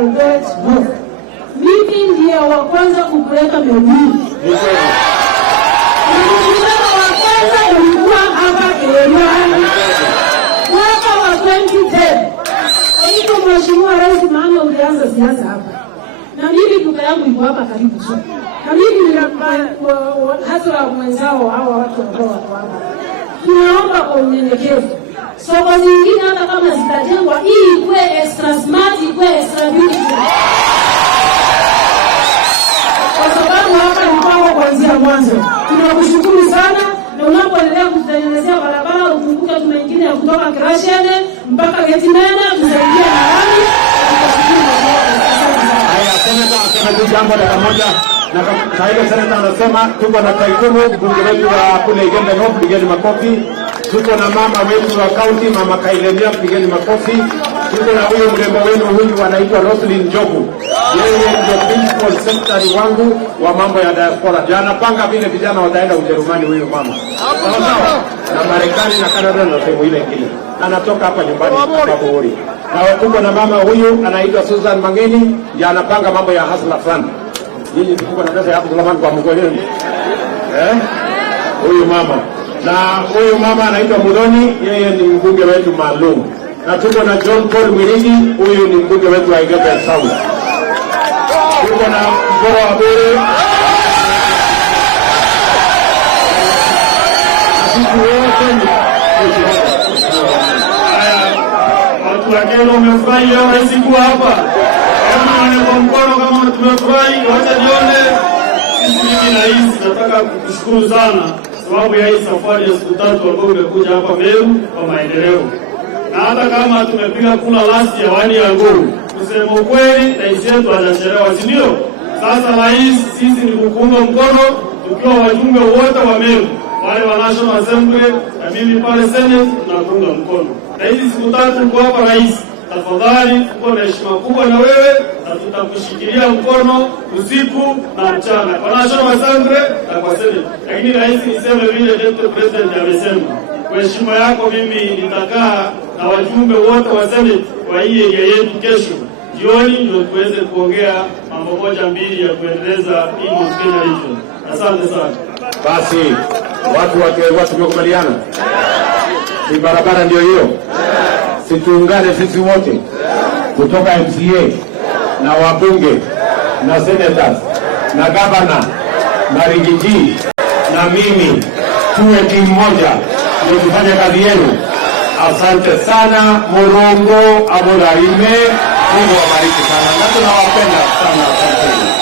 Eldoret North. Mimi ndiye wa kwanza kupeleka Meru. Ulikuwa hapa Kenya mwaka wa 2010. Hapo Mheshimiwa Rais mama ulianza siasa hapa. Na mimi duka yangu iko hapa karibu tu. Na mimi ni hasa mwenzao hawa watu ambao wako hapa. Tunaomba kwa unyenyekevu. Soko zingine hata kama zitajengwa hii ikuwe extra smart, ikuwe extra beautiful. Kwa sababu hapa ni kwako kuanzia mwanzo. Tunakushukuru sana. Na unapoendelea kutengenezea barabara ukumbuke tuna nyingine ya kutoka Krashene mpaka Getimena tusaidia na rami. Haya, seneta jambo dakika moja. Na kaimu seneta anasema tuko na Taikuru mbunge wetu wa kule Igende North, pigeni makofi. Tuko na mama wetu wa county mama Kailemia, pigeni makofi. Tuko na huyo mrembo wenu huyu anaitwa Roslyn Njogu. Yeye ndio principal secretary wangu wa mambo ya diaspora. Anapanga vile vijana wataenda Ujerumani huyo mama. Sawa. Na Marekani na Canada na sehemu ile nyingine. Anatoka hapa nyumbani kwa Bori. Na tuko na mama huyu anaitwa Susan Mangeni, ndiye anapanga mambo ya Hustler Fund. Yeye tuko na pesa ya Hustler Fund kwa mkoani. Huyu mama. Na huyu mama anaitwa Mudoni, yeye ni mbunge wetu maalum. Na tuko na John Paul Mwirigi, huyu ni mbunge wetu wa Igebe South. Tuko na Mboro wa Bore. Watu wa Kenya wamefurahi leo rais kuwa hapa. Kama ni kwa mkono kama tumefurahi, wacha nione. Sisi mimi na rais nataka kukushukuru sana sababu ya hii safari ya siku 3 ambayo umekuja hapa Meru kwa maendeleo. Na hata kama tumepiga kula last ya wani ya nguru, kusema ukweli rais yetu hajachelewa, si ndio? Sasa rais, sisi ni kukuunga mkono tukiwa wajumbe wote wa Meru, wale wa National Assembly na mimi pale Senate tunakuunga mkono. Na hizi siku 3 uko hapa rais, tafadhali tuko na heshima kubwa na wewe na tutakushikilia mkono usiku na mchana kwa National Assembly na kwa Senate. Lakini rais, niseme vile Deputy President amesema, kwa heshima yako mimi nitakaa na wajumbe wote wa Senate kwa hii area yetu kesho jioni ndio tuweze kuongea mambo moja mbili ya kuendeleza hii Mount Kenya region. Asante sana. Basi watu tumekubaliana. Ni barabara ndio hiyo. Situungane sisi wote kutoka MCA na wabunge na senators na governor na rigiji na mimi tuwe timu moja ndio tufanye kazi yenu. Asante sana. Morongo Amorarime, Mungu awabariki sana na tunawapenda sana. Asante.